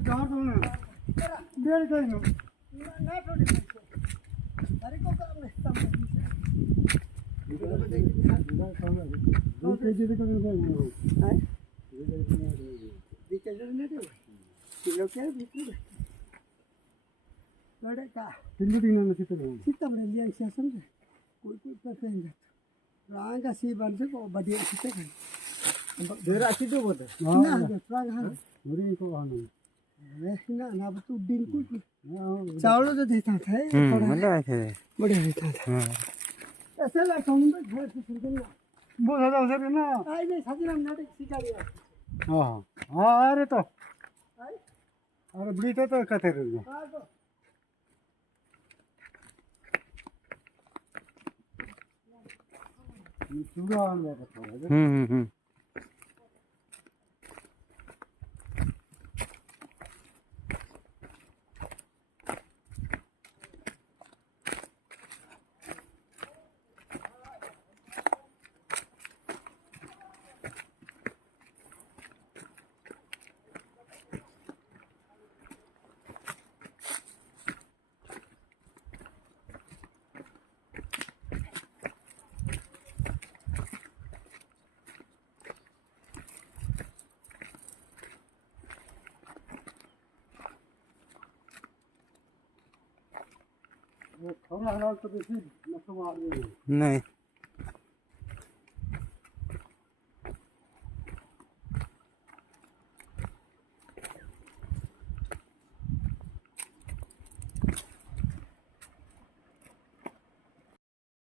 जहाँ तो ना डेढ़ कहीं ना ना थोड़ी अरे को काम नहीं समझ दो केजी तक मिल जाएगा है दिक्कत नहीं है किलो के बिल्कुल बड़े का किलो तीन में कितने हैं कितना बड़े लिया इसे समझे कोई पता नहीं जाता रंग का सी बन से को बढ़िया कितने खाए देर अच्छी तो बोलते ना रंग हाँ मुझे इनको आना ना ना तो दिन कुछ चावलों तो देता था मतलब ऐसे बढ़िया देता था ऐसे लगता हूँ मैं घर से सुन ना बहुत ज़्यादा उधर है ना आई नहीं साथी हम नाटक सिखा दिया हाँ हाँ अरे तो आई अरे बड़ी तो कहते रहे हाँ तो चूड़ा आने का था थोड़ा हालात तो देखिए नशा मार नहीं